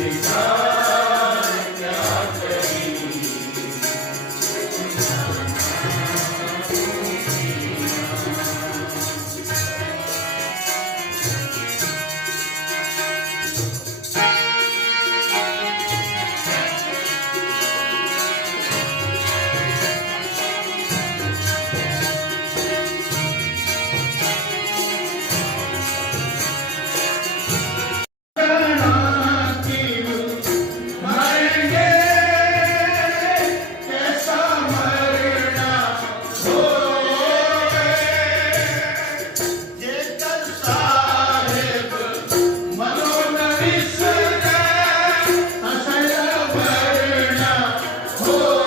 Deus. Whoa.